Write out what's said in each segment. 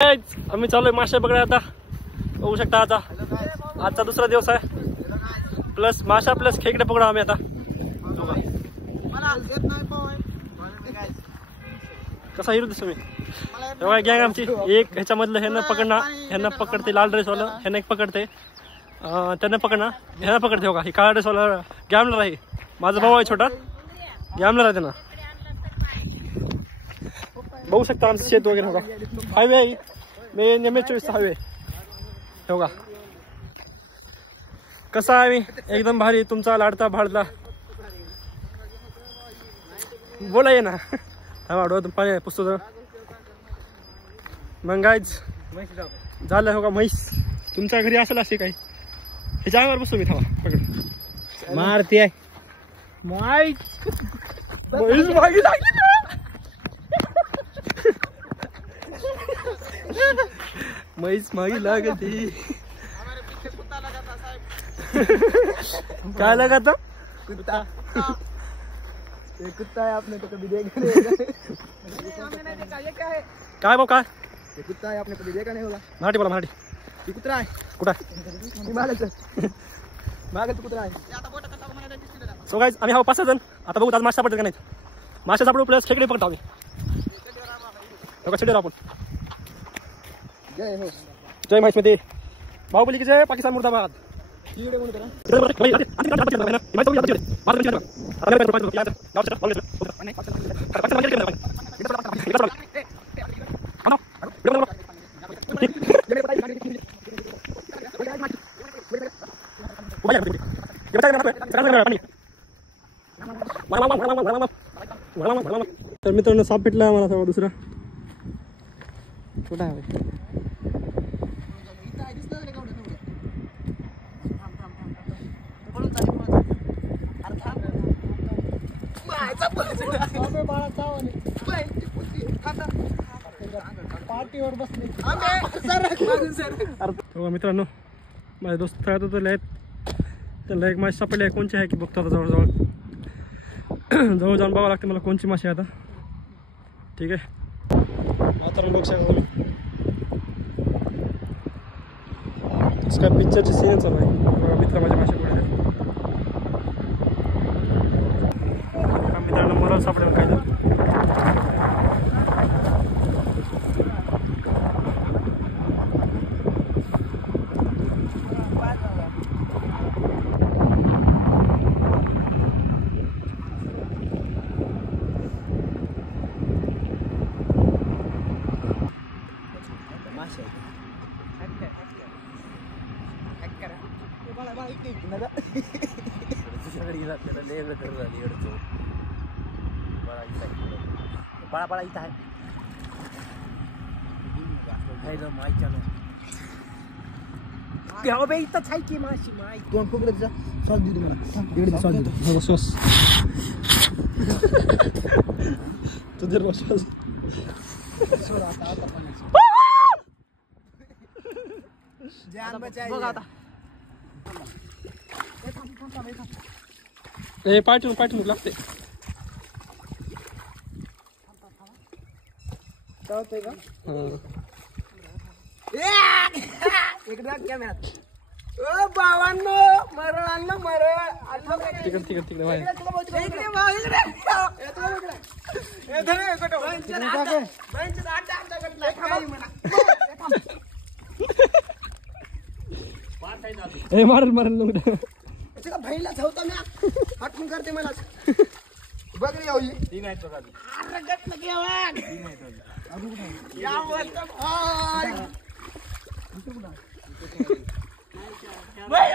आम्ही चालू आहे मासे पकडायला. आता बघू शकता आता आजचा दुसरा दिवस आहे. प्लस माशा प्लस खेकडे पकडू आम्ही आता. कसा हिरो दिसतो मी. तेव्हा गॅंग आमची एक ह्याच्यामधलं ह्यांना पकडणार, ह्यांना पकडते लाल ड्रेसवाला, ह्यांना एक पकडते, त्यांना पकडणार, ह्यांना पकडते. हो का ही काळा ड्रेसवाला गॅमलर आहे. माझा भाऊ आहे छोटा गॅमलर आहे त्यांना. बघू शकता आमचं शेत वगैरे. हो का हायवे आहे मेन MH24 हायवे. हो का कसा आहे मी एकदम भारी तुमचा लाडता भाडला. बोला ये ना डोळ्यातून पाणी आहे पुसतो. मग गाईज झालं. हो का म्हैस तुमच्या घरी असेल असे काही. ह्याच्या अंगावर बसतो मी. थांबा पकड मारते आहे म्हैस मागे लागली. म्हैस मागे लागती. काय लगा था कुत्ता. ये कुत्ता है आपने तो कभी देखा नहीं होगा. काय भाऊ काय ये कुत्ता है आपने कभी देखा नहीं होगा. मराठी बोला मराठी. ये कुत्रा आहे कुठं मागे तू कुत्रा आहे. सो गाईज आम्ही हा 5 जण आता बघू आज मासे सापडतात का नाहीत. मासे सापडू प्लस खेकडे पकडतो आम्ही. छेडे आपण जय हो जय महेशमती बाहुबली की जय. पाकिस्तान मुर्दाबाद. तर मित्रांनो साप भेटला आम्हाला सगळं दुसरा. कुठं आहे मित्रांनो माझे दोस्त खेळत होते लयत. त्याला एक मासे सापडले आहे. कोणची आहे की बघतो आता जवळजवळ जवळ जाऊन बघावं लागते मला कोणची मासे आता. ठीक आहे वातावरण बघू शकता तुम्ही. काय पिक्चरची सीन चालू आहे. बघा मित्र माझे मासे पडले. मित्रांनो मला सापडेल काय पळा इथं आहे. इथंच आहे की माशी माय. दोन फुगडे सॉस देऊ मला. सॉस देतो सॉस तुझे सॉस पाठवून पाठवून लागते. बाबांनो मरळ आणलं मरळ तिकडे तिकडे तिकडे मारेल मारेल बहिणीला ठेवतो मी. हटून करते मला बघ रे यावी. ती नाही तो गाडी रगत लगे आवाज. ती नाही तो या बोलतो भाई.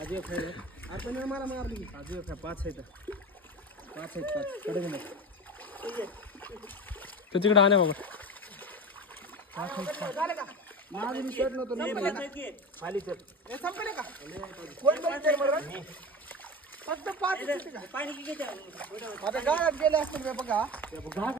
आजी खेळ आपण मला मारली. आजी खेळ 5 आहेत 5 कडे गेले तो तिकडे आणे बाबा. माझी मी शर्ट नव्हतो खाली चल. हे संपले का कोण बोलतोय मला. फक्त 5 पाणी किती आता गावात गेले असतील बघा.